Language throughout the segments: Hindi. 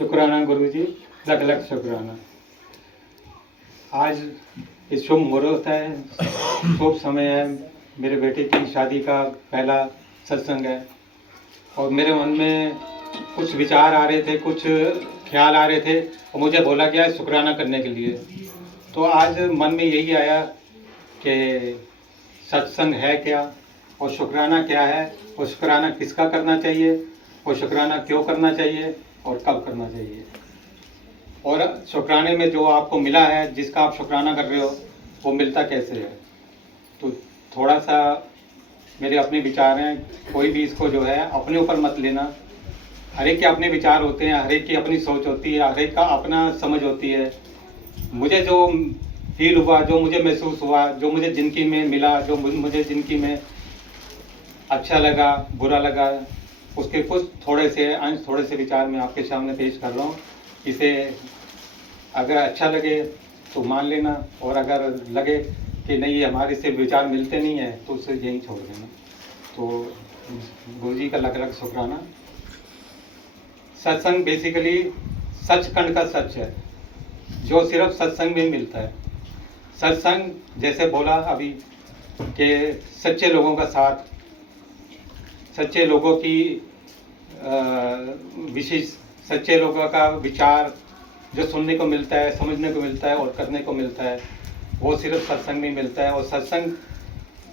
शुक्राना गुरुजी, लख लख शुक्राना। आज इस शुभ मुहूर्त है, शुभ समय है। मेरे बेटे की शादी का पहला सत्संग है और मेरे मन में कुछ विचार आ रहे थे, कुछ ख्याल आ रहे थे और मुझे बोला गया है शुक्राना करने के लिए। तो आज मन में यही आया कि सत्संग है क्या और शुक्राना क्या है और शुक्राना किसका करना चाहिए और शुक्राना क्यों करना चाहिए और कब करना चाहिए, और शुक्राने में जो आपको मिला है, जिसका आप शुक्राना कर रहे हो, वो मिलता कैसे है। तो थोड़ा सा मेरे अपने विचार हैं, कोई भी इसको जो है अपने ऊपर मत लेना। हर एक के अपने विचार होते हैं, हर एक की अपनी सोच होती है, हर एक का अपना समझ होती है। मुझे जो फील हुआ, जो मुझे महसूस हुआ, जो मुझे जिंदगी में मिला, जो मुझे जिंदगी में अच्छा लगा, बुरा लगा, उसके कुछ थोड़े से अंश, थोड़े से विचार मैं आपके सामने पेश कर रहा हूँ। इसे अगर अच्छा लगे तो मान लेना, और अगर लगे कि नहीं ये हमारे से विचार मिलते नहीं है तो उसे यहीं छोड़ देना। तो गुरुजी का लख लख शुक्राना। सत्संग बेसिकली सचखंड का सच है, जो सिर्फ सत्संग में मिलता है। सत्संग जैसे बोला अभी कि सच्चे लोगों का साथ, सच्चे लोगों की विशेष, सच्चे लोगों का विचार जो सुनने को मिलता है, समझने को मिलता है और करने को मिलता है, वो सिर्फ सत्संग में मिलता है। और सत्संग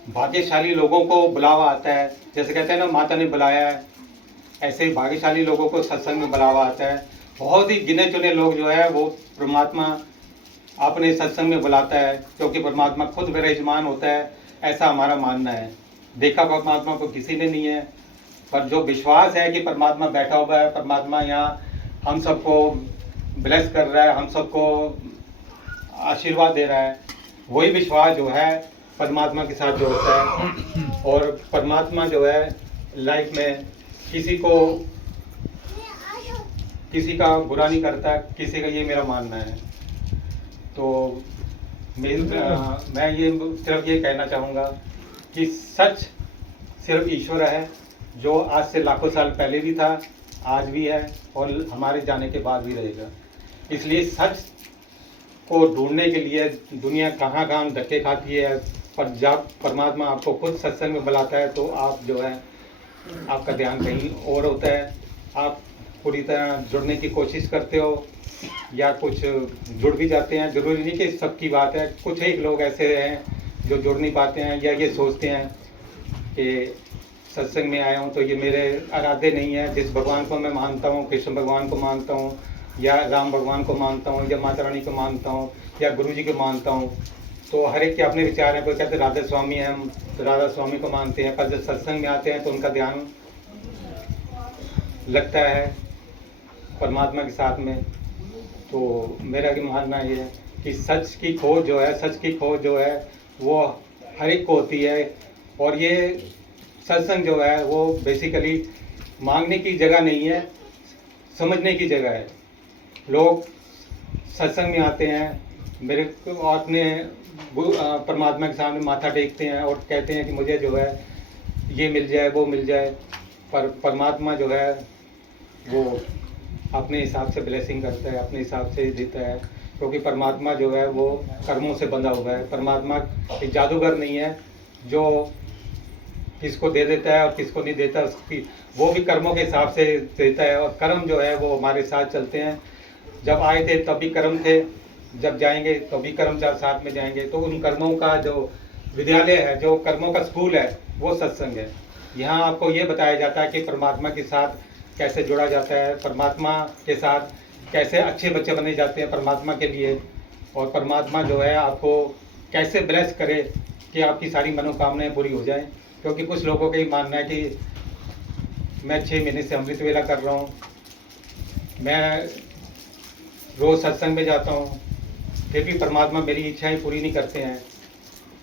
भाग्यशाली लोगों को बुलावा आता है। जैसे कहते हैं ना, माता ने बुलाया है, ऐसे ही भाग्यशाली लोगों को सत्संग में बुलावा आता है। बहुत ही गिने चुने लोग जो है वो परमात्मा अपने सत्संग में बुलाता है, क्योंकि परमात्मा खुद विराजमान होता है, ऐसा हमारा मानना है। देखा परमात्मा को किसी ने नहीं है, पर जो विश्वास है कि परमात्मा बैठा हुआ है, परमात्मा यहाँ हम सबको ब्लेस कर रहा है, हम सबको आशीर्वाद दे रहा है, वही विश्वास जो है परमात्मा के साथ जोड़ता है। और परमात्मा जो है लाइफ में किसी का बुरा नहीं करता, किसी का, ये मेरा मानना है। तो मैं ये सिर्फ ये कहना चाहूँगा कि सच सिर्फ ईश्वर है, जो आज से लाखों साल पहले भी था, आज भी है और हमारे जाने के बाद भी रहेगा। इसलिए सच को ढूंढने के लिए दुनिया कहाँ कहाँ धक्के खाती है, पर जब परमात्मा आपको खुद सत्संग में बुलाता है तो आप जो है, आपका ध्यान कहीं और होता है। आप पूरी तरह जुड़ने की कोशिश करते हो या कुछ जुड़ भी जाते हैं। जरूरी नहीं कि सबकी बात है, कुछ एक लोग ऐसे हैं जो जुड़ नहीं पाते हैं या ये सोचते हैं कि सत्संग में आया हूँ तो ये मेरे आराध्य नहीं है। जिस भगवान को मैं मानता हूँ, कृष्ण भगवान को मानता हूँ या राम भगवान को मानता हूँ या माता रानी को मानता हूँ या गुरु जी को मानता हूँ, तो हर एक के अपने विचार हैं। कोई कहते हैं राधा स्वामी हैं, हम तो राधा स्वामी को मानते हैं, पर जब सत्संग में आते हैं तो उनका ध्यान लगता है परमात्मा के साथ में। तो मेरा भी मानना ये है कि सच की खोज जो है, सच की खोज जो है वो हर एक को होती है। और ये सत्संग जो है वो बेसिकली मांगने की जगह नहीं है, समझने की जगह है। लोग सत्संग में आते हैं, मेरे को अपने परमात्मा के सामने माथा टेकते हैं और कहते हैं कि मुझे जो है ये मिल जाए, वो मिल जाए, पर परमात्मा जो है वो अपने हिसाब से ब्लेसिंग करता है, अपने हिसाब से देता है, क्योंकि परमात्मा जो है वो कर्मों से बंधा हुआ है। परमात्मा एक जादूगर नहीं है जो किसको दे देता है और किसको नहीं देता, उसकी वो भी कर्मों के हिसाब से देता है। और कर्म जो है वो हमारे साथ चलते हैं। जब आए थे तब भी कर्म थे, जब जाएंगे तो भी कर्म साथ में जाएंगे। तो उन कर्मों का जो विद्यालय है, जो कर्मों का स्कूल है, वो सत्संग है। यहाँ आपको ये बताया जाता है कि परमात्मा के साथ कैसे जुड़ा जाता है, परमात्मा के साथ कैसे अच्छे बच्चे बने जाते हैं परमात्मा के लिए, और परमात्मा जो है आपको कैसे ब्लेस करे कि आपकी सारी मनोकामनाएं पूरी हो जाएं। क्योंकि कुछ लोगों का ही मानना है कि मैं 6 महीने से अमृत वेला कर रहा हूँ, मैं रोज़ सत्संग में जाता हूँ, फिर भी परमात्मा मेरी इच्छाएं पूरी नहीं करते हैं।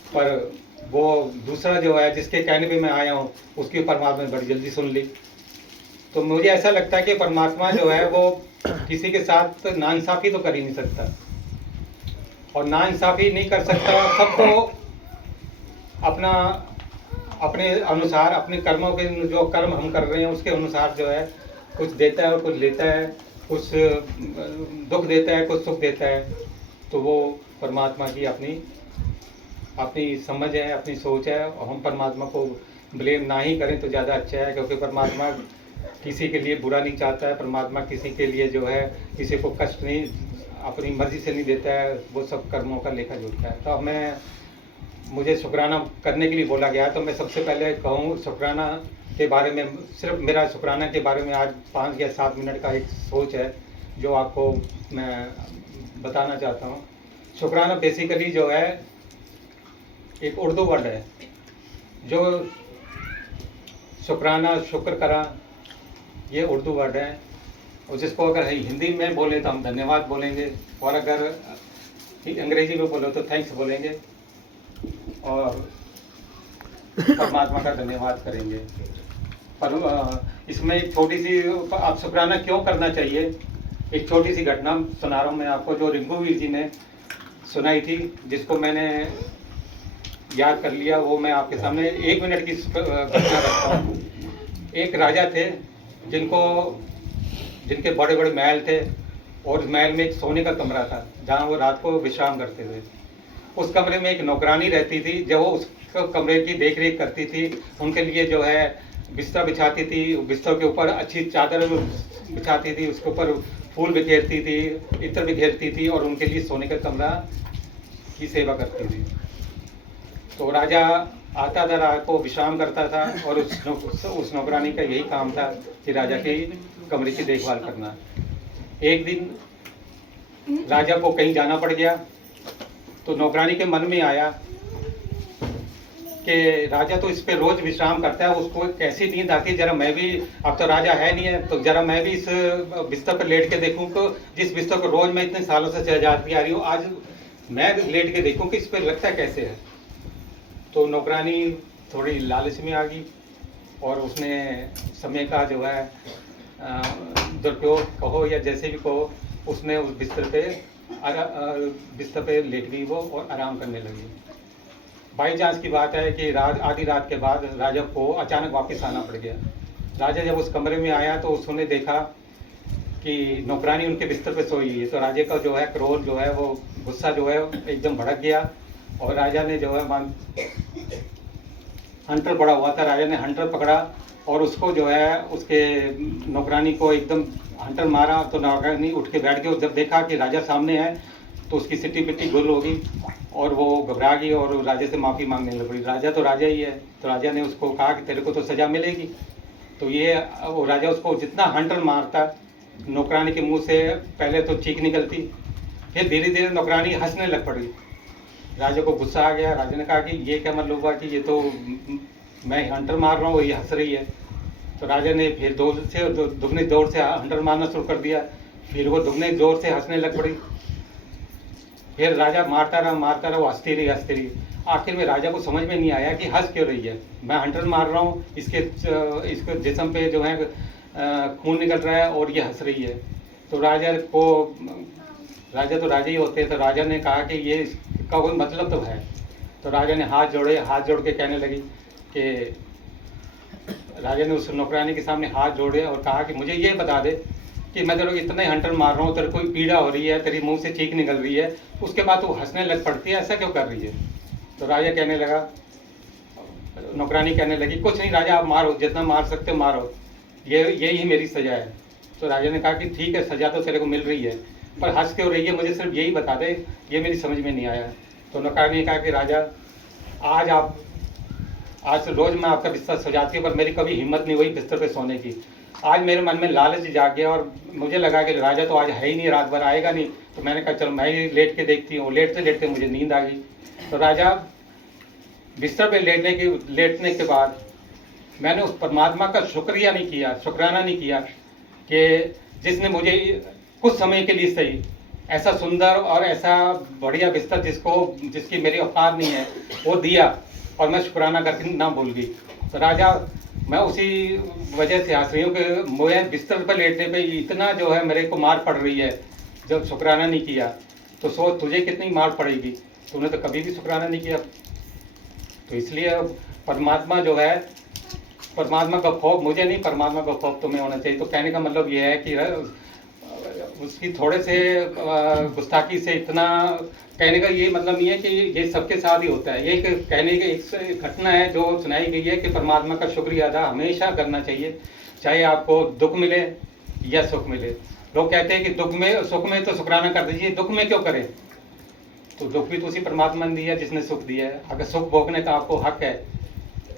पर वो दूसरा जो है जिसके कहने पे मैं आया हूँ, उसकी परमात्मा ने बड़ी जल्दी सुन ली। तो मुझे ऐसा लगता है कि परमात्मा जो है वो किसी के साथ नाइंसाफ़ी तो कर ही नहीं सकता, और नाइंसाफ़ी नहीं कर सकता, सबको अपने अनुसार, अपने कर्मों के, जो कर्म हम कर रहे हैं उसके अनुसार जो है कुछ देता है और कुछ लेता है। कुछ दुख देता है, कुछ सुख देता है, तो वो परमात्मा की अपनी अपनी समझ है, अपनी सोच है। और हम परमात्मा को ब्लेम ना ही करें तो ज़्यादा अच्छा है, क्योंकि परमात्मा किसी के लिए बुरा नहीं चाहता है। परमात्मा किसी के लिए जो है किसी को कष्ट नहीं, अपनी मर्ज़ी से नहीं देता है, वो सब कर्मों का लेखा जोखा है। तो मैं मुझे शुक्राना करने के लिए बोला गया, तो मैं सबसे पहले कहूँ शुक्राना के बारे में, सिर्फ मेरा शुक्राना के बारे में आज 5 या 7 मिनट का एक सोच है जो आपको मैं बताना चाहता हूँ। शुक्राना बेसिकली जो है एक उर्दू वर्ड है, जो शुक्राना, शुक्र करा, ये उर्दू वर्ड है। और जिसको अगर हिंदी में बोले तो हम धन्यवाद बोलेंगे, और अगर अंग्रेजी में बोलो तो थैंक्स बोलेंगे, और परमात्मा का धन्यवाद करेंगे। पर इसमें एक छोटी सी, आप शुक्राना क्यों करना चाहिए, एक छोटी सी घटना सुना रहा हूँ मैं आपको, जो रिंकूवीर जी ने सुनाई थी, जिसको मैंने याद कर लिया। वो मैं आपके सामने 1 मिनट की घटना रखता हूँ। एक राजा थे जिनके बड़े बड़े महल थे, और उस महल में एक सोने का कमरा था जहाँ वो रात को विश्राम करते थे। उस कमरे में एक नौकरानी रहती थी, जो वो उस कमरे की देख रेख करती थी, उनके लिए जो है बिस्तर बिछाती थी, बिस्तर के ऊपर अच्छी चादर बिछाती थी, उसके ऊपर फूल बिखेरती थी, इत्र बिखेरती थी, और उनके लिए सोने का कमरा की सेवा करती थी। तो राजा आता था, रात को विश्राम करता था, और उस नौकरानी का यही काम था कि राजा के कमरे की देखभाल करना। एक दिन राजा को कहीं जाना पड़ गया, तो नौकरानी के मन में आया कि राजा तो इस पे रोज विश्राम करता है, उसको कैसी नींद आती है, जरा मैं भी, अब तो राजा है नहीं है, तो जरा मैं भी इस बिस्तर पर लेट के देखूं, तो जिस बिस्तर को रोज मैं इतने सालों से सजाती आ रही हूँ, आज मैं लेट के देखूं कि इस पर लगता कैसे है। तो नौकरानी थोड़ी लालच में आ गई, और उसने समय का जो है दुरुपयोग कहो या जैसे भी कहो, उसने उस बिस्तर पे लेट गई वो, और आराम करने लगी। बाई चांस की बात है कि आधी रात के बाद राजा को अचानक वापस आना पड़ गया। राजा जब उस कमरे में आया तो उसने देखा कि नौकरानी उनके बिस्तर पे सोई है। तो राजा का जो है क्रोध जो है, वो गुस्सा जो है एकदम भड़क गया, और राजा ने जो है हंटर पड़ा हुआ था, राजा ने हंटर पकड़ा, और उसको जो है उसके नौकरानी को एकदम हंटर मारा। तो नौकरानी उठ के बैठ गई, जब देखा कि राजा सामने है तो उसकी सिट्टी पिट्टी गुल हो गई, और वो घबरा गई, और राजा से माफ़ी मांगने लग पड़ी। राजा तो राजा ही है, तो राजा ने उसको कहा कि तेरे को तो सज़ा मिलेगी। तो ये वो राजा उसको जितना हंटर मारता, नौकरानी के मुंह से पहले तो चीख निकलती, फिर धीरे धीरे नौकरानी हंसने लग पड़ी। राजा को गुस्सा आ गया। राजा ने कहा कि ये क्या मतलब हुआ कि ये तो मैं हंटर मार रहा हूँ, ये हंस रही है। तो राजा ने फिर दुगने जोर से हंटर मारना शुरू कर दिया, फिर वो दुगने जोर से हंसने लग पड़ी। फिर राजा मारता रहा, वो हंसती रही। आखिर में राजा को समझ में नहीं आया कि हंस क्यों रही है, मैं हंटर मार रहा हूँ, इसके जिस्म पे जो है खून निकल रहा है, और ये हंस रही है। तो राजा तो राजा ही होते हैं, तो राजा ने कहा कि ये इसका कोई मतलब तो है। तो राजा ने हाथ जोड़ के कहने लगी कि राजा ने उस नौकरानी के सामने हाथ जोड़े और कहा कि मुझे ये बता दे कि मैं तेरे को इतने हंटर मार रहा हूँ, तेरे कोई पीड़ा हो रही है, तेरी मुंह से चीख निकल रही है, उसके बाद तू हंसने लग पड़ती है, ऐसा क्यों कर रही है। तो राजा कहने लगा, नौकरानी कहने लगी, कुछ नहीं राजा, आप मारो, जितना मार सकते हो मारो, यही मेरी सजा है। तो राजा ने कहा कि ठीक है, सजा तो तेरे को मिल रही है, पर हंस क्यों रही है, मुझे सिर्फ यही बता दे, ये मेरी समझ में नहीं आया। तो नौकरानी ने कहा कि राजा, आज से रोज़ मैं आपका बिस्तर सजाती हूँ, पर मेरी कभी हिम्मत नहीं हुई बिस्तर पे सोने की। आज मेरे मन में लालच जाग गया, और मुझे लगा कि राजा तो आज है ही नहीं, रात भर आएगा नहीं, तो मैंने कहा चलो मैं ही लेट के देखती हूँ। लेटते लेटते मुझे नींद आ गई। तो राजा बिस्तर पे लेटने के बाद मैंने उस परमात्मा का शुक्राना नहीं किया कि जिसने मुझे कुछ समय के लिए सही ऐसा सुंदर और ऐसा बढ़िया बिस्तर जिसकी मेरी औकात नहीं है वो दिया, और मैं शुक्राना करके ना भूल गई। तो राजा, मैं उसी वजह से हंस रही हूँ कि मुझे बिस्तर पर लेटने पे इतना जो है मेरे को मार पड़ रही है, जब शुक्राना नहीं किया तो सोच तुझे कितनी मार पड़ेगी, तूने तो कभी भी शुक्राना नहीं किया। तो इसलिए परमात्मा जो है, परमात्मा का खौफ मुझे नहीं, परमात्मा का खौफ तुम्हें होना चाहिए। तो कहने का मतलब ये है कि उसकी थोड़े से गुस्ताखी से इतना कहने का ये मतलब नहीं है कि ये सबके साथ ही होता है। ये एक कहने की एक घटना है जो सुनाई गई है कि परमात्मा का शुक्रिया अदा हमेशा करना चाहिए, चाहे आपको दुख मिले या सुख मिले। लोग कहते हैं कि सुख में तो शुक्राना कर दीजिए, दुख में क्यों करें? तो दुख भी तो उसी परमात्मा ने दिया जिसने सुख दिया है। अगर सुख भोगने का आपको हक है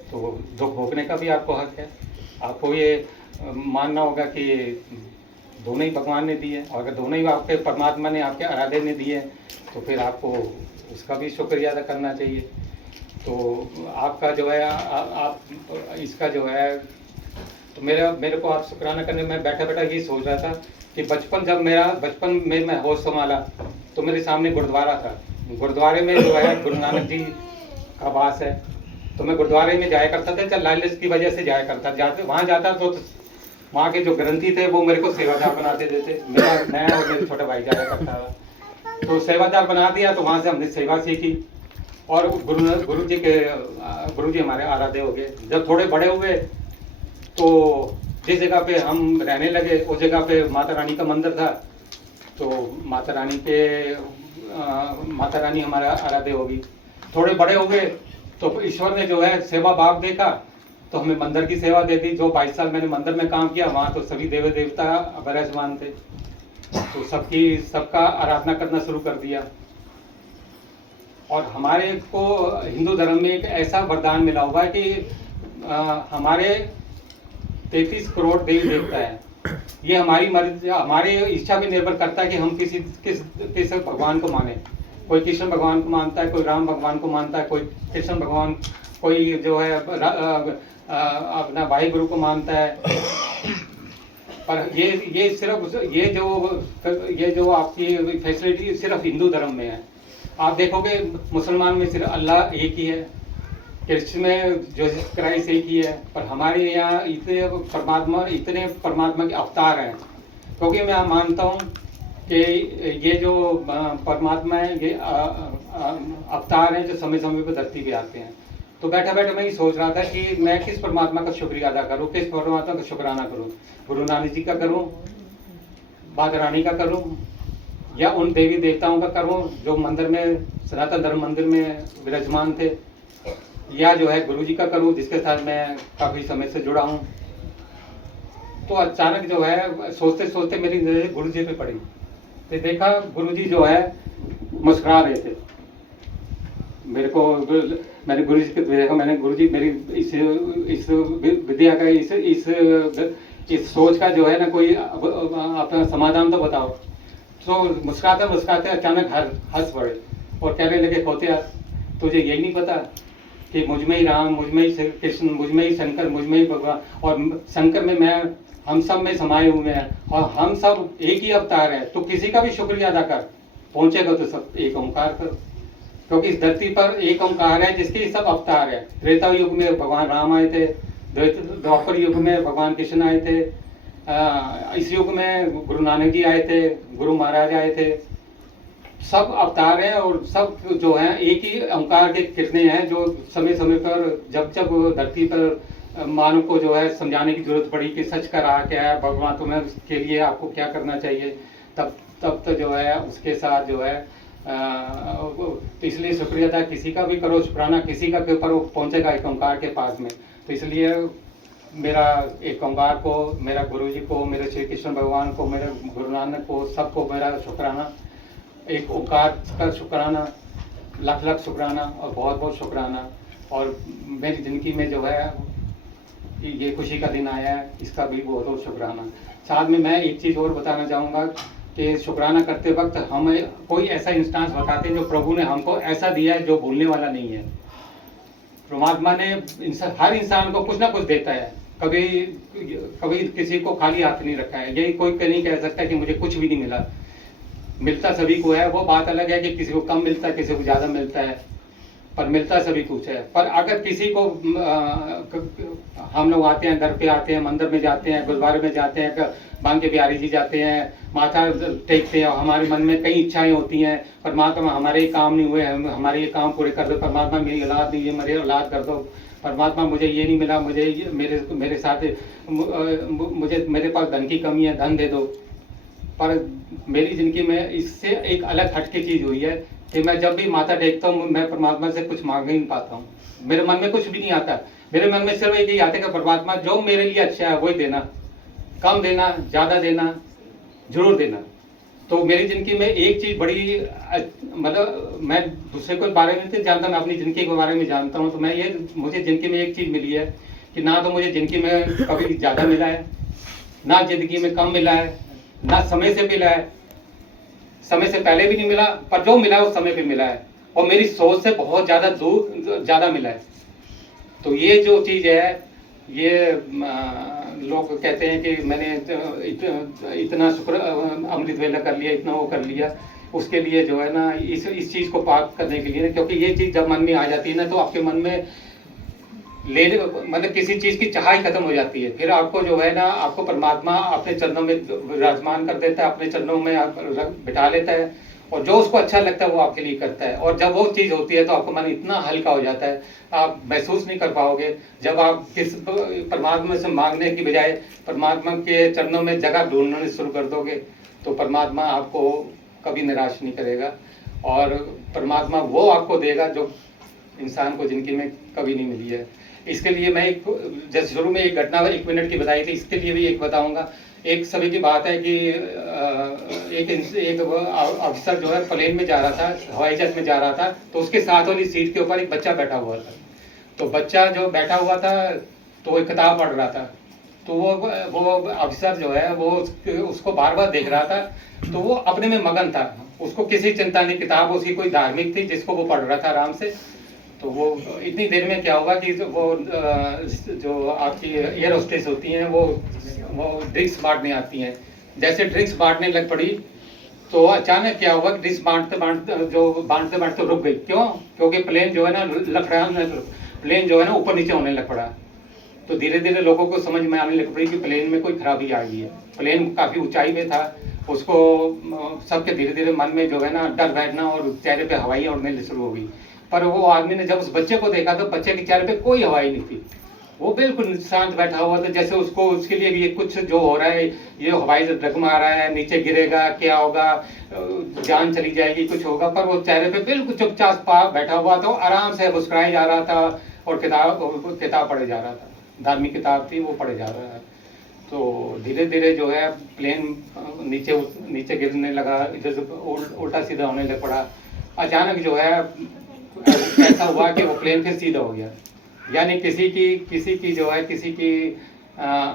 तो दुख भोगने का भी आपको हक है। आपको ये मानना होगा कि दोनों ही भगवान ने दिए, और अगर दोनों ही आपके परमात्मा ने आपके आराध्य ने दिए तो फिर आपको उसका भी शुक्रिया अदा करना चाहिए। तो आपका जो है आप इसका जो है तो मेरे को आप शुक्राना करने में बैठा बैठा ये सोच रहा था कि बचपन में मैं होश संभाला तो मेरे सामने गुरुद्वारा था। गुरुद्वारे में जो है गुरु नानक जी का वास है, तो मैं गुरुद्वारे में जाया करता था, लाइलेंस की वजह से जाया करता, वहाँ जाता तो वहाँ के जो ग्रंथी थे वो मेरे को सेवादार बनाते देते। मैं और मेरे छोटे भाई जाया करता था, तो सेवादार बना दिया, तो वहाँ से हमने सेवा सीखी और गुरु जी हमारे आराध्य हो गए। जब थोड़े बड़े हुए तो जिस जगह पे हम रहने लगे उस जगह पे माता रानी का मंदिर था, तो माता रानी हमारा आराध्य होगी। थोड़े बड़े हुए तो ईश्वर ने जो है सेवा भाव देखा तो हमें मंदिर की सेवा दे दी। जो 22 साल मैंने मंदिर में काम किया वहाँ तो सभी देवी देवता विराजमान थे, तो सबका आराधना करना शुरू कर दिया। और हमारे को हिंदू धर्म में एक ऐसा वरदान मिला हुआ है कि हमारे 33 करोड़ देवी देवता है। ये हमारी मर्जी, हमारी इच्छा पे निर्भर करता है कि हम किस भगवान को माने। कोई कृष्ण भगवान को मानता है, कोई राम भगवान को मानता है, कोई कृष्ण भगवान, कोई जो है अपना भाई गुरु को मानता है। पर ये सिर्फ ये जो आपकी फैसिलिटी सिर्फ हिंदू धर्म में है। आप देखोगे मुसलमान में सिर्फ अल्लाह एक ही है, क्रिश्चियन में जीसस क्राइस्ट एक ही है, पर हमारे यहाँ इतने परमात्मा के अवतार हैं। क्योंकि मैं मानता हूँ कि ये जो परमात्मा है ये अवतार हैं जो समय समय पर धरती पे आते हैं। तो बैठा बैठा मैं ये सोच रहा था कि मैं किस परमात्मा का शुक्रिया अदा करूँ, किस परमात्मा का शुक्राना करूँ। गुरु नानक जी का करूँ, माता रानी का करूँ, या उन देवी देवताओं का करूँ जो मंदिर में सनातन धर्म मंदिर में विराजमान थे, या जो है गुरु जी का करूँ जिसके साथ मैं काफ़ी समय से जुड़ा हूँ। तो अचानक जो है सोचते सोचते मेरी नजर गुरु जी पे पड़ी, तो देखा गुरु जी जो है मुस्कुरा रहे थे। मैंने गुरु जी को देखा, मैंने गुरु जी मेरी इस विद्या का इस सोच का जो है ना कोई अपना समाधान तो बताओ। तो मुस्कुराते मुस्कुराते अचानक हंस पड़े और कहने लगे, खोते यार तुझे यही नहीं पता कि मुझ में ही राम, मुझ में ही कृष्ण, मुझ में ही शंकर, मुझ में ही भगवान, और शंकर में मैं, हम सब में समाये हुए हैं और हम सब एक ही अवतार है। तो किसी का भी शुक्रिया अदा कर, पहुंचेगा तो सब एक ओंकार पर, क्योंकि इस धरती पर एक ओंकार है जिसके सब अवतार है। त्रेता युग में भगवान राम आए थे, द्वापर युग में भगवान कृष्ण आए थे, इस युग में गुरु नानक जी आए थे, गुरु महाराज आए थे। सब अवतार हैं और सब जो हैं एक ही ओंकार के किरणें हैं जो समय समय पर जब धरती पर मानव को जो है समझाने की जरूरत पड़ी कि सच का राह क्या है, भगवान तुम्हें उसके लिए आपको क्या करना चाहिए, तब तो जो है उसके साथ जो है इसलिए शुक्रिया था। किसी का भी करो शुक्राना, किसी का करो, पहुंचेगा एक ओंकार के पास में। तो इसलिए मेरा एक ओंकार को, मेरा गुरु जी को, मेरे श्री कृष्ण भगवान को, मेरे गुरु नानक को, सबको मेरा शुक्राना, एक ओंकार का शुक्राना, लाख लाख शुक्राना और बहुत बहुत शुक्राना। और मेरी ज़िंदगी में जो है ये खुशी का दिन आया है, इसका भी बहुत बहुत शुक्राना। साथ में मैं एक चीज़ और बताना चाहूँगा कि शुक्राना करते वक्त हमें कोई ऐसा इंस्टांस बताते हैं जो प्रभु ने हमको ऐसा दिया है जो भूलने वाला नहीं है। परमात्मा ने हर इंसान को कुछ ना कुछ देता है, कभी किसी को खाली हाथ नहीं रखा है। यही कोई नहीं कह सकता कि मुझे कुछ भी नहीं मिला, मिलता सभी को है। वो बात अलग है कि किसी को कम मिलता है, किसी को ज़्यादा मिलता है, पर मिलता सभी कुछ है। पर अगर किसी को हम लोग आते हैं, दर पे आते हैं, मंदिर में जाते हैं, गुरुद्वारे में जाते हैं, बांके बिहारी जी जाते हैं, माथा टेकते हैं, हमारे मन में कई इच्छाएं होती हैं, परमात्मा हमारे ये काम नहीं हुए, हमारे ये काम पूरे कर दो, परमात्मा मेरी औलाद नहीं है, मेरी औलाद कर दो, परमात्मा मुझे ये नहीं मिला, मुझे मेरे साथ मुझे मेरे पास धन की कमी है, धन दे दो। पर मेरी ज़िंदगी में इससे एक अलग हटके चीज़ हुई है कि मैं जब भी माथा टेकता हूँ मैं परमात्मा से कुछ मांग ही नहीं पाता हूँ। मेरे मन में कुछ भी नहीं आता, मेरे मन में सिर्फ एक ही आता है कि परमात्मा जो मेरे लिए अच्छा है वही देना, कम देना ज़्यादा देना, जरूर देना। तो मेरी ज़िंदगी में एक चीज़ बड़ी मतलब मैं दूसरे के बारे में नहीं जानता, मैं अपनी ज़िंदगी के बारे में जानता हूँ। तो मैं ये मुझे ज़िंदगी में एक चीज़ मिली है कि ना तो मुझे ज़िंदगी में कभी ज़्यादा मिला है, ना ज़िंदगी में कम मिला है, ना समय से मिला है, समय से पहले भी नहीं मिला, पर जो मिला है उस समय पे मिला है, और मेरी सोच से बहुत ज़्यादा मिला है। तो ये जो चीज़ है, ये लोग कहते हैं कि मैंने इतना शुक्र अमृत वेला कर लिया, इतना वो कर लिया, उसके लिए जो है ना इस चीज़ को पाप करने के लिए, क्योंकि ये चीज़ जब मन में आ जाती है ना तो आपके मन में मतलब किसी चीज़ की चाह ही खत्म हो जाती है। फिर आपको जो है ना, आपको परमात्मा अपने चरणों में विराजमान कर देता है, अपने चरणों में बिठा लेता है, और जो उसको अच्छा लगता है वो आपके लिए करता है। और जब वो चीज़ होती है तो आपका मन इतना हल्का हो जाता है, आप महसूस नहीं कर पाओगे। जब आप किस परमात्मा से मांगने की बजाय परमात्मा के चरणों में जगह ढूंढना शुरू कर दोगे तो परमात्मा आपको कभी निराश नहीं करेगा, और परमात्मा वो आपको देगा जो इंसान को जिंदगी में कभी नहीं मिली है। इसके लिए मैं एक, जैसे शुरू में एक घटना 1 मिनट की बताई थी, इसके लिए भी एक बताऊंगा। एक समय की बात है कि एक अफसर जो है प्लेन में जा रहा था, हवाई जहाज में जा रहा था, तो उसके साथ वाली सीट के ऊपर एक बच्चा बैठा हुआ था। तो बच्चा जो बैठा हुआ था तो वो किताब पढ़ रहा था, तो वो अफसर जो है वो उसको बार बार देख रहा था, तो वो अपने में मगन था, उसको किसी चिंता नहीं, किताब उसकी कोई धार्मिक थी जिसको वो पढ़ रहा था आराम से। तो वो इतनी देर में क्या हुआ कि वो जो आपकी एयर होस्टेस होती हैं वो ड्रिंक्स बांटने आती हैं, जैसे ड्रिंक्स बांटने लग पड़ी तो अचानक क्या हुआ कि ड्रिंक्स बांटते बांटते रुक गई। क्यों? क्योंकि प्लेन जो है ना प्लेन जो है ना ऊपर नीचे होने लग पड़ा। तो धीरे धीरे लोगों को समझ में आने लग पड़ी कि प्लेन में कोई खराबी आ गई है। प्लेन काफ़ी ऊंचाई में था, उसको सबके धीरे धीरे मन में जो है ना डर बैठना और चेहरे पे हवाई उड़ने शुरू हो गई। पर वो आदमी ने जब उस बच्चे को देखा तो बच्चे के चेहरे पे कोई हवाई नहीं थी, वो बिल्कुल शांत बैठा हुआ था, जैसे उसको उसके लिए भी ये कुछ जो हो रहा है, ये हवाई से डगमगा रहा है, नीचे गिरेगा, क्या होगा, जान चली जाएगी, कुछ होगा। पर वो चेहरे पे बिल्कुल चुपचाप बैठा हुआ था, आराम से मुस्कुराया जा रहा था और किताब पढ़े जा रहा था, धार्मिक किताब थी वो पढ़े जा रहा है। तो धीरे धीरे जो है प्लेन नीचे गिरने लगा, इधर से उल्टा सीधा होने लग पड़ा। अचानक जो है ऐसा हुआ कि वो प्लेन फिर सीधा हो गया। यानी किसी की जो है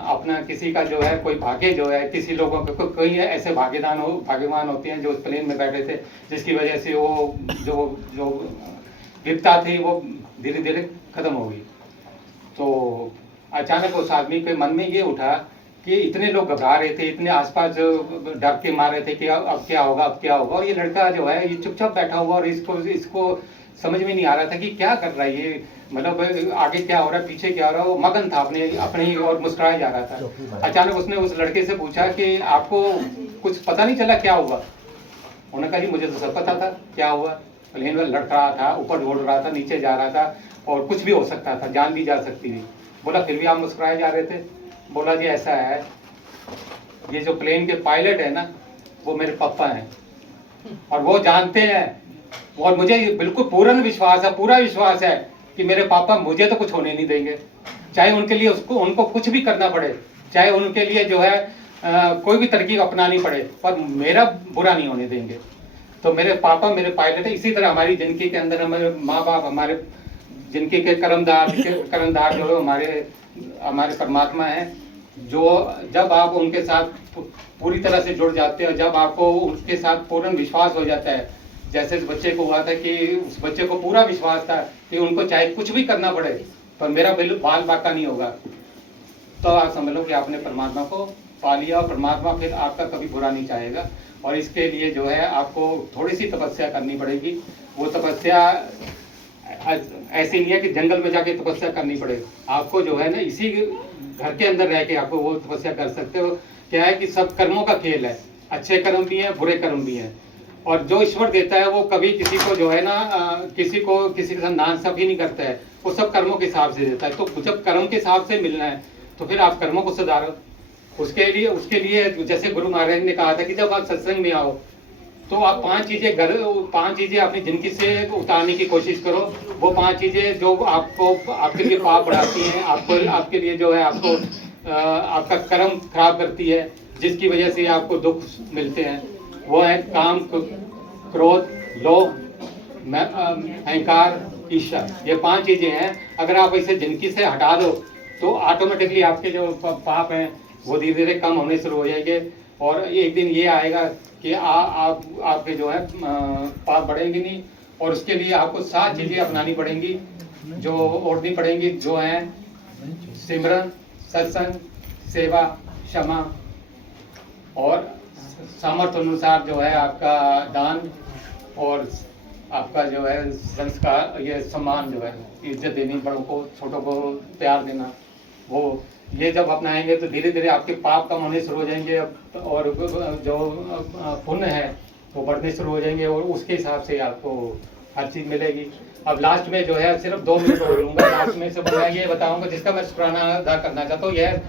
अपना किसी का जो है कोई भाग्य जो है, किसी लोगों के कोई ऐसे भाग्यवान होते हैं जो उस प्लेन में बैठे थे, जिसकी वजह से वो जो विपदा थी वो धीरे धीरे खत्म हो गई। तो अचानक उस आदमी के मन में ये उठा कि इतने लोग घबरा रहे थे, इतने आसपास डर के मार रहे थे कि अब क्या होगा, अब क्या होगा, और ये लड़का जो है ये चुपचाप बैठा हुआ, और इसको समझ में नहीं आ रहा था कि क्या कर रहा है ये, मतलब आगे क्या हो रहा है, पीछे क्या हो रहा है। वो मगन था अपने ही और मुस्कुराया जा रहा था। अचानक उसने उस लड़के से पूछा कि आपको कुछ पता नहीं चला क्या हुआ? उन्होंने कहा जी मुझे तो सब पता था क्या हुआ, प्लेन में लड़ रहा था, ऊपर उड़ रहा था, नीचे जा रहा था, और कुछ भी हो सकता था, जान भी जा सकती थी। बोला फिर भी आप मुस्कुराए जा रहे थे? बोला जी ऐसा है, ये जो प्लेन के पायलट है ना वो मेरे पापा हैं, और वो जानते हैं, और मुझे बिल्कुल पूरा विश्वास है कि मेरे पापा मुझे तो कुछ होने नहीं देंगे, चाहे उनके लिए उनको कुछ भी करना पड़े, चाहे उनके लिए जो है कोई भी तरकीब अपनानी पड़े, पर मेरा बुरा नहीं होने देंगे। तो मेरे पापा मेरे पायलट है। इसी तरह हमारी जिंदगी के अंदर हमारे माँ बाप, हमारे जिनके के कर्मदार जो हमारे परमात्मा हैं, जो जब आप उनके साथ पूरी तरह से जुड़ जाते हो, जब आपको उनके साथ पूर्ण विश्वास हो जाता है, जैसे इस बच्चे को हुआ था कि उस बच्चे को पूरा विश्वास था कि उनको चाहे कुछ भी करना पड़े पर मेरा बाल बाका नहीं होगा, तो आप समझ लो कि आपने परमात्मा को पा लिया, और परमात्मा फिर आपका कभी बुरा नहीं चाहेगा। और इसके लिए जो है आपको थोड़ी सी तपस्या करनी पड़ेगी। वो तपस्या ऐसी नहीं है कि जंगल में जाके तपस्या करनी पड़े, आपको जो है ना इसी घर के अंदर रह के आपको वो तपस्या कर सकते हो। क्या है कि सब कर्मों का खेल है, अच्छे कर्म भी हैं, बुरे कर्म भी हैं, और जो ईश्वर देता है वो कभी किसी को जो है ना किसी के साथ नाइंसाफी नहीं करता है, वो सब कर्मों के हिसाब से देता है। तो जब कर्म के हिसाब से मिलना है तो फिर आप कर्मों को सुधारो, उसके लिए जैसे गुरु महाराज ने कहा था कि जब आप सत्संग में आओ तो आप 5 चीजें अपनी जिंदगी से उतारने की कोशिश करो। वो 5 चीजें जो आपको आपके लिए पाप बढ़ाती हैं, आपके लिए जो है आपको आपका कर्म खराब करती है, जिसकी वजह से आपको दुख मिलते हैं, वो है काम, क्रोध, लोभ, अहंकार, ईर्ष्या। ये 5 चीजें हैं। अगर आप इसे जिंदगी से हटा दो तो ऑटोमेटिकली आपके जो पाप हैं वो धीरे धीरे कम होने शुरू हो जाएंगे, और एक दिन ये आएगा कि आपके जो है पाप बढ़ेंगे नहीं। और उसके लिए आपको 7 चीजें अपनानी पड़ेंगी, जो ओढ़नी पड़ेंगी, जो हैं सिमरन, सत्संग, सेवा, क्षमा और सामर्थ्य अनुसार जो है आपका दान, और आपका जो है संस्कार, ये सम्मान, जो है इज्जत देनी, बड़ों को छोटों को प्यार देना। वो ये जब अपनाएंगे तो धीरे धीरे आपके पाप कम होने शुरू हो जाएंगे, और जो पुण्य है वो बढ़ने शुरू हो जाएंगे, और उसके हिसाब से आपको हर चीज़ मिलेगी। अब लास्ट में जो है सिर्फ 2 मिनट और लूँगा, लास्ट में से मैं ये बताऊँगा जिसका मैं शुक्राना अदा करना चाहता हूँ। यह शायद